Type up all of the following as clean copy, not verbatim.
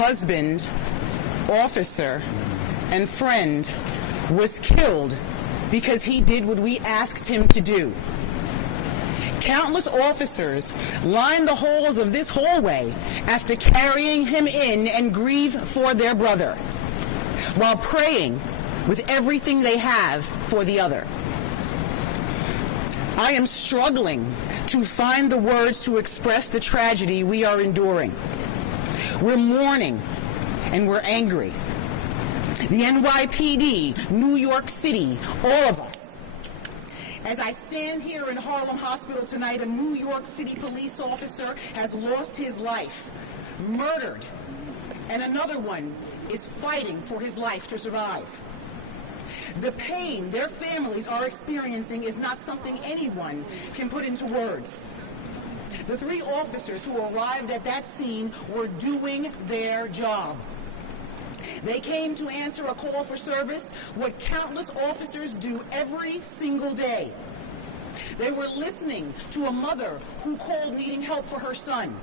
husband, officer, and friend was killed because he did what we asked him to do. Countless officers lined the halls of this hallway after carrying him in and grieve for their brother, while praying with everything they have for the other. I am struggling to find the words to express the tragedy we are enduring. We're mourning and we're angry. The NYPD, New York City, all of us. As I stand here in Harlem Hospital tonight, a New York City police officer has lost his life, murdered, and another one is fighting for his life to survive. The pain their families are experiencing is not something anyone can put into words. The three officers who arrived at that scene were doing their job. They came to answer a call for service, what countless officers do every single day. They were listening to a mother who called needing help for her son.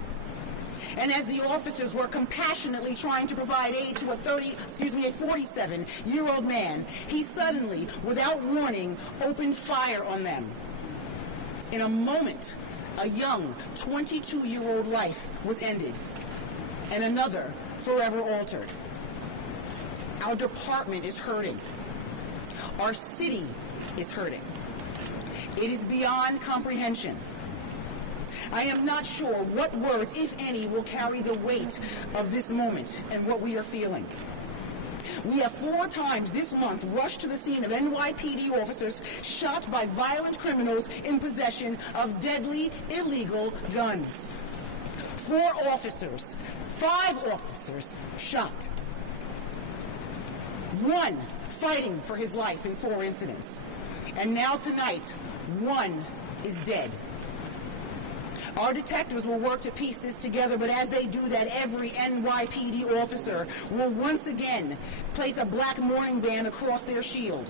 And as the officers were compassionately trying to provide aid to a 47-year-old man, he suddenly, without warning, opened fire on them. In a moment, a young 22-year-old life was ended, and another forever altered. Our department is hurting. Our city is hurting. It is beyond comprehension. I am not sure what words, if any, will carry the weight of this moment and what we are feeling. We have 4 times this month rushed to the scene of NYPD officers shot by violent criminals in possession of deadly, illegal guns. 4 officers, 5 officers shot. 1 fighting for his life in 4 incidents. And now tonight, 1 is dead. Our detectives will work to piece this together, but as they do that, every NYPD officer will once again place a black mourning band across their shield.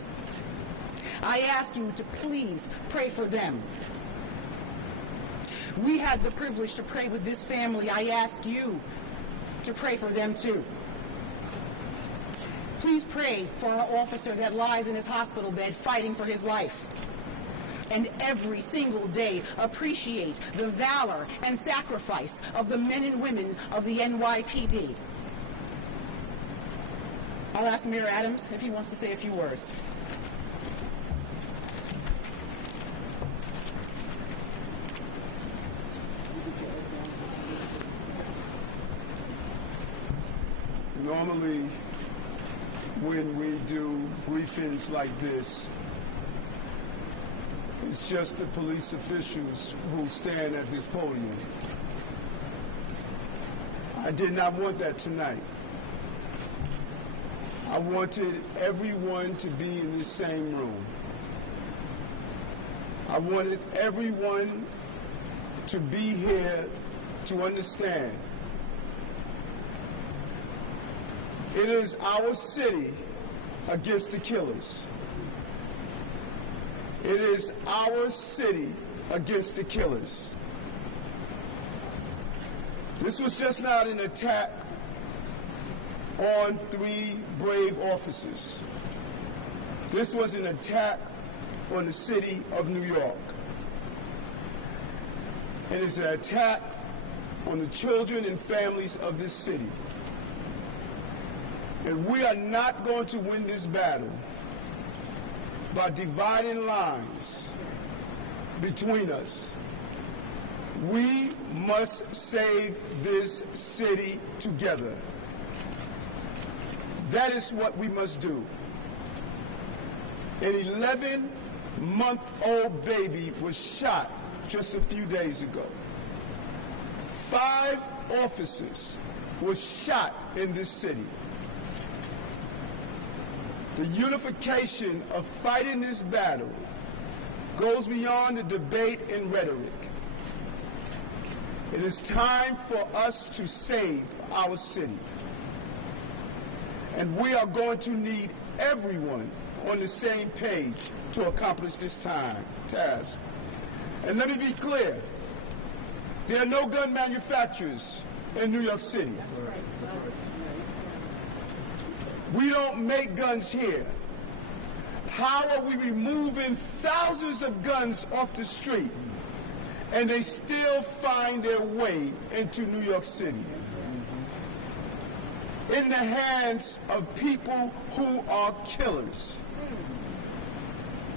I ask you to please pray for them. We had the privilege to pray with this family. I ask you to pray for them too. Please pray for our officer that lies in his hospital bed fighting for his life. And every single day appreciate the valor and sacrifice of the men and women of the NYPD. I'll ask Mayor Adams if he wants to say a few words. Normally, when we do briefings like this, it's just the police officials who stand at this podium. I did not want that tonight. I wanted everyone to be in the same room. I wanted everyone to be here to understand. It is our city against the killers. It is our city against the killers. This was just not an attack on 3 brave officers. This was an attack on the city of New York. It is an attack on the children and families of this city. And we are not going to win this battle by dividing lines between us. We must save this city together. That is what we must do. An 11-month-old baby was shot just a few days ago. 5 officers were shot in this city. The unification of fighting this battle goes beyond the debate and rhetoric. It is time for us to save our city. And we are going to need everyone on the same page to accomplish this task. And let me be clear, there are no gun manufacturers in New York City. We don't make guns here. How are we removing thousands of guns off the street and they still find their way into New York City? In the hands of people who are killers,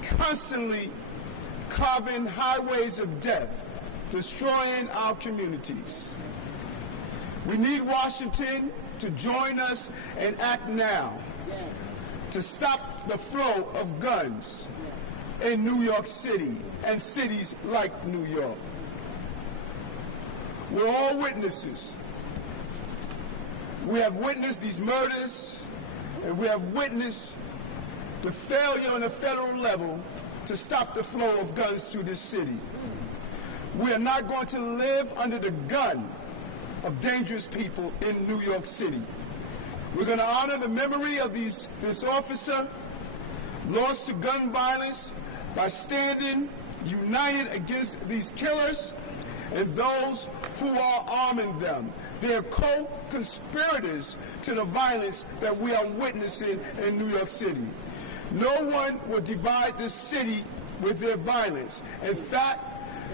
constantly carving highways of death, destroying our communities. We need Washington to join us and act now to stop the flow of guns in New York City and cities like New York. We're all witnesses. We have witnessed these murders, and we have witnessed the failure on a federal level to stop the flow of guns through this city. We are not going to live under the gun of dangerous people in New York City. We're going to honor the memory of this officer lost to gun violence by standing united against these killers and those who are arming them. They are co-conspirators to the violence that we are witnessing in New York City. No one will divide this city with their violence. In fact,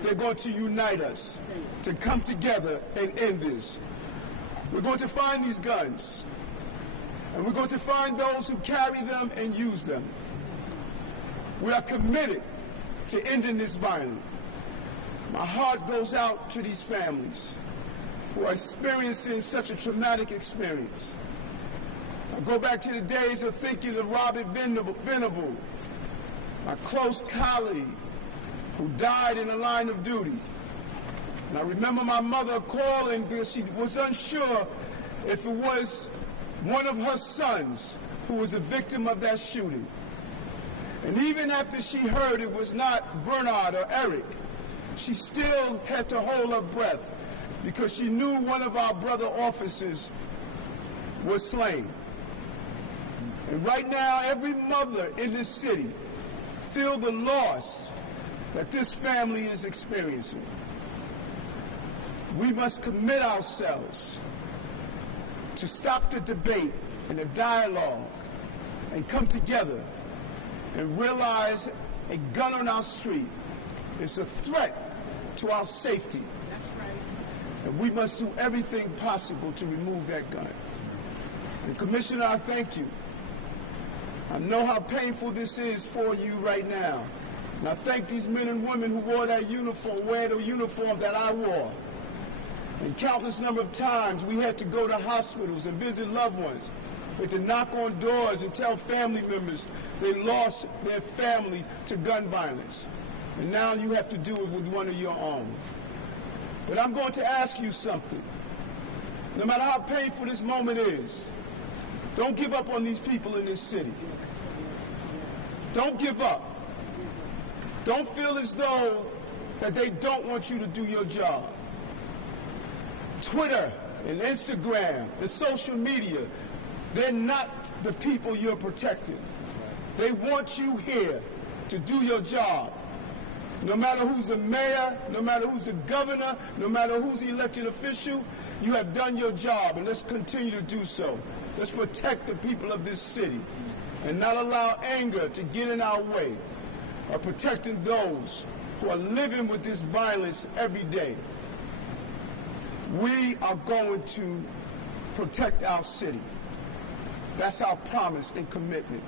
they're going to unite us to come together and end this. We're going to find these guns, and we're going to find those who carry them and use them. We are committed to ending this violence. My heart goes out to these families who are experiencing such a traumatic experience. I go back to the days of thinking of Robert Venable, my close colleague who died in the line of duty. And I remember my mother calling because she was unsure if it was one of her sons who was a victim of that shooting. And even after she heard it was not Bernard or Eric, she still had to hold her breath because she knew one of our brother officers was slain. And right now, every mother in this city feels the loss that this family is experiencing. We must commit ourselves to stop the debate and the dialogue and come together and realize a gun on our street is a threat to our safety. That's right. And we must do everything possible to remove that gun. And Commissioner, I thank you. I know how painful this is for you right now. And I thank these men and women who wore that uniform, wear the uniform that I wore. And countless number of times we had to go to hospitals and visit loved ones. We had to knock on doors and tell family members they lost their family to gun violence. And now you have to do it with one of your own. But I'm going to ask you something. No matter how painful this moment is, don't give up on these people in this city. Don't give up. Don't feel as though that they don't want you to do your job. Twitter and Instagram and social media, they're not the people you're protecting. They want you here to do your job. No matter who's the mayor, no matter who's the governor, no matter who's the elected official, you have done your job, and let's continue to do so. Let's protect the people of this city and not allow anger to get in our way of protecting those who are living with this violence every day. We are going to protect our city. That's our promise and commitment.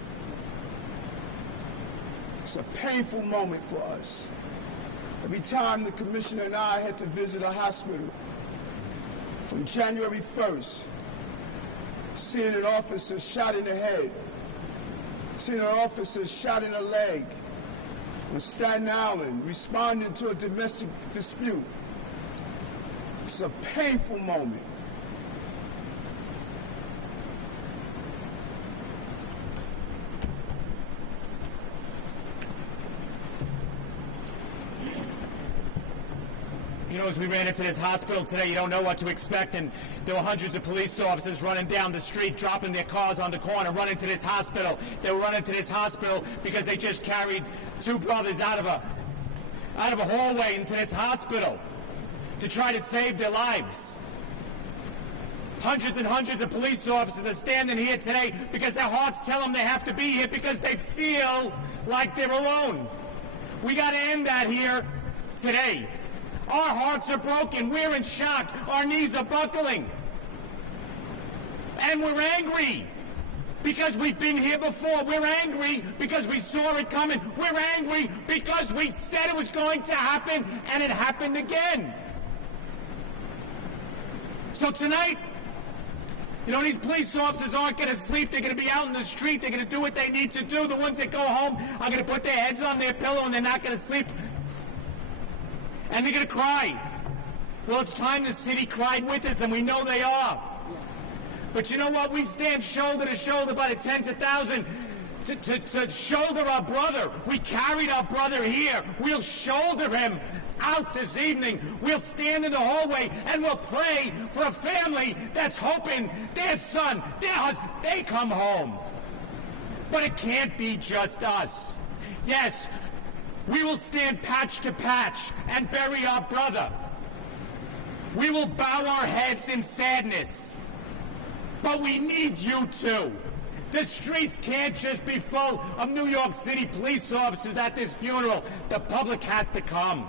It's a painful moment for us. Every time the commissioner and I had to visit a hospital, from January 1st, seeing an officer shot in the head, seeing an officer shot in the leg, on Staten Island, responding to a domestic dispute. It's a painful moment. You know, as we ran into this hospital today, you don't know what to expect, and there were hundreds of police officers running down the street, dropping their cars on the corner, running to this hospital. They were running to this hospital because they just carried two brothers out of a hallway into this hospital to try to save their lives. Hundreds and hundreds of police officers are standing here today because their hearts tell them they have to be here because they feel like they're alone. We got to end that here today. Our hearts are broken. We're in shock. Our knees are buckling. And we're angry because we've been here before. We're angry because we saw it coming. We're angry because we said it was going to happen, and it happened again. So tonight, you know, these police officers aren't going to sleep. They're going to be out in the street. They're going to do what they need to do. The ones that go home are going to put their heads on their pillow, and they're not going to sleep. And they're going to cry. Well, it's time the city cried with us, and we know they are. But you know what? We stand shoulder to shoulder by the tens of thousands to shoulder our brother. We carried our brother here. We'll shoulder him out this evening. We'll stand in the hallway and we'll pray for a family that's hoping their son, their husband, they come home. But it can't be just us. Yes, we will stand patch to patch and bury our brother. We will bow our heads in sadness. But we need you too. The streets can't just be full of New York City police officers at this funeral. The public has to come.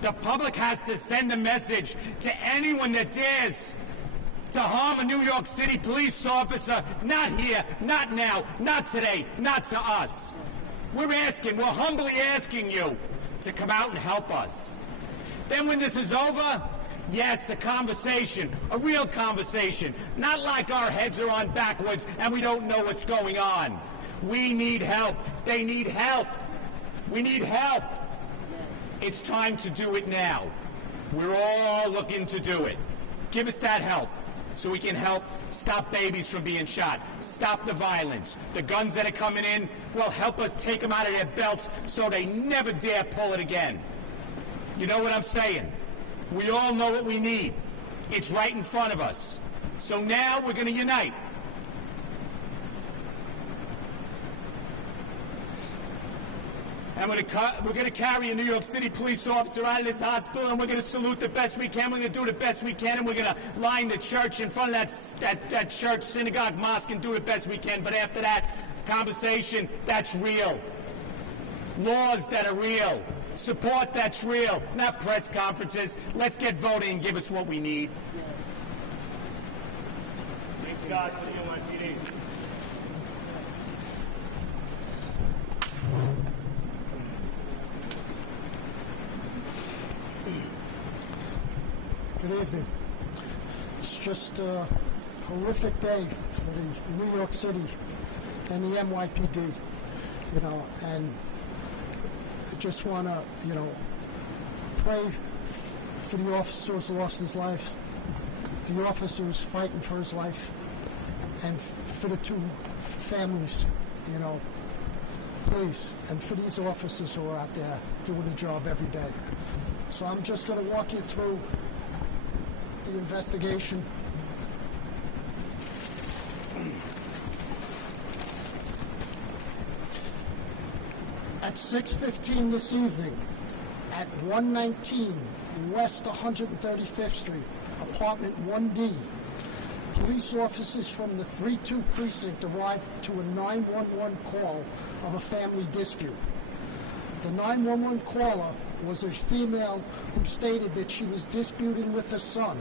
The public has to send a message to anyone that dares to harm a New York City police officer. Not here, not now, not today, not to us. We're humbly asking you to come out and help us. Then when this is over, yes, a conversation, a real conversation, not like our heads are on backwards and we don't know what's going on. We need help. They need help. We need help. It's time to do it now. We're all looking to do it. Give us that help so we can help stop babies from being shot, stop the violence. The guns that are coming in, well, help us take them out of their belts so they never dare pull it again. You know what I'm saying? We all know what we need. It's right in front of us. So now we're going to unite. And we're going to carry a New York City police officer out of this hospital, and we're going to salute the best we can. We're going to do the best we can, and we're going to line the church in front of that church, synagogue, mosque, and do the best we can. But after that, conversation that's real. Laws that are real. Support that's real, not press conferences. Let's get voting and give us what we need. Thank God, see you on PD. Good evening. It's just a horrific day for the New York City and the NYPD, you know, and I just want to, pray for the officer who's lost his life, the officer who's fighting for his life, and for the two families, please, and for these officers who are out there doing the job every day. So I'm just going to walk you through the investigation. At 6:15 this evening, at 119 West 135th Street, apartment 1D, police officers from the 3-2 precinct arrived to a 911 call of a family dispute. The 911 caller was a female who stated that she was disputing with her son.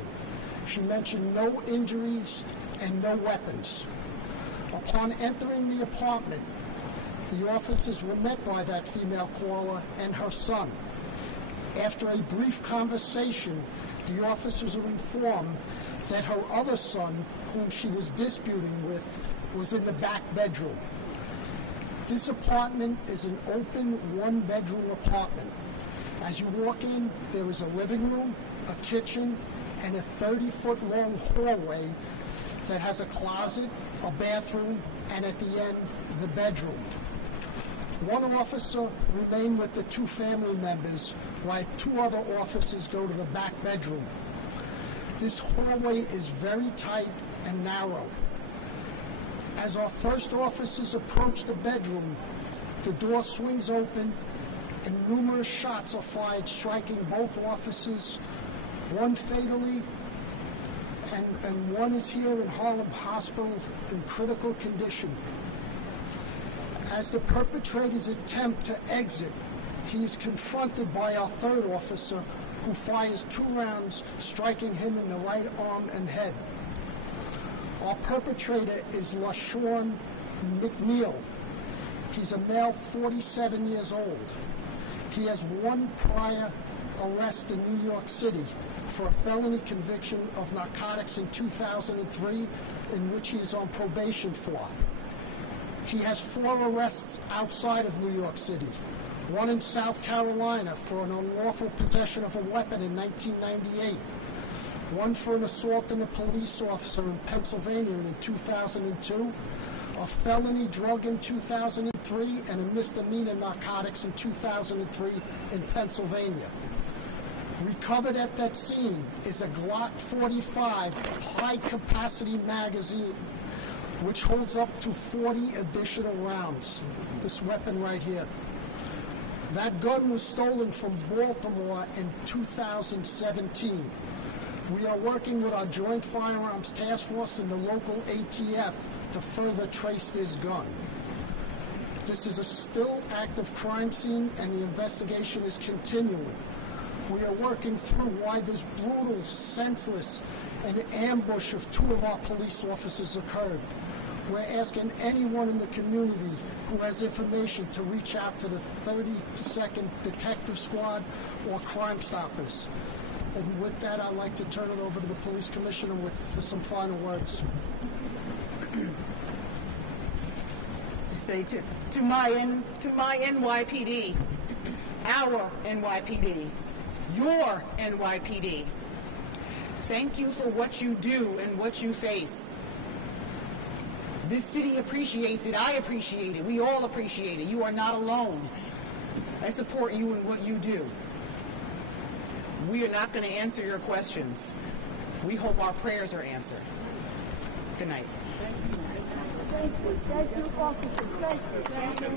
She mentioned no injuries and no weapons. Upon entering the apartment, the officers were met by that female caller and her son. After a brief conversation, the officers were informed that her other son, whom she was disputing with, was in the back bedroom. This apartment is an open one-bedroom apartment. As you walk in, there is a living room, a kitchen, and a 30-foot-long hallway that has a closet, a bathroom, and at the end, the bedroom. One officer remained with the two family members, while two other officers go to the back bedroom. This hallway is very tight and narrow. As our first officers approach the bedroom, the door swings open and numerous shots are fired, striking both officers, one fatally and one is here in Harlem Hospital in critical condition. As the perpetrator's attempt to exit, he is confronted by our third officer, who fires 2 rounds, striking him in the right arm and head. Our perpetrator is LaShawn McNeil. He's a male, 47 years old. He has 1 prior arrest in New York City for a felony conviction of narcotics in 2003, in which he is on probation for. He has 4 arrests outside of New York City. 1 in South Carolina for an unlawful possession of a weapon in 1998. 1 for an assault on a police officer in Pennsylvania in 2002. A felony drug in 2003, and a misdemeanor narcotics in 2003 in Pennsylvania. Recovered at that scene is a Glock 45 high-capacity magazine, which holds up to 40 additional rounds. This weapon right here. That gun was stolen from Baltimore in 2017. We are working with our Joint Firearms Task Force and the local ATF to further trace this gun. This is a still active crime scene, and the investigation is continuing. We are working through why this brutal, senseless, and ambush of 2 of our police officers occurred. We're asking anyone in the community who has information to reach out to the 32nd Detective Squad or Crime Stoppers. And with that, I'd like to turn it over to the Police Commissioner for some final words. Say to my NYPD, our NYPD, your NYPD, thank you for what you do and what you face. This city appreciates it. I appreciate it. We all appreciate it. You are not alone. I support you in what you do. We are not going to answer your questions. We hope our prayers are answered. Good night. Thank you. Thank you, officers. Thank you. Thank you.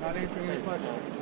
Not answering any questions.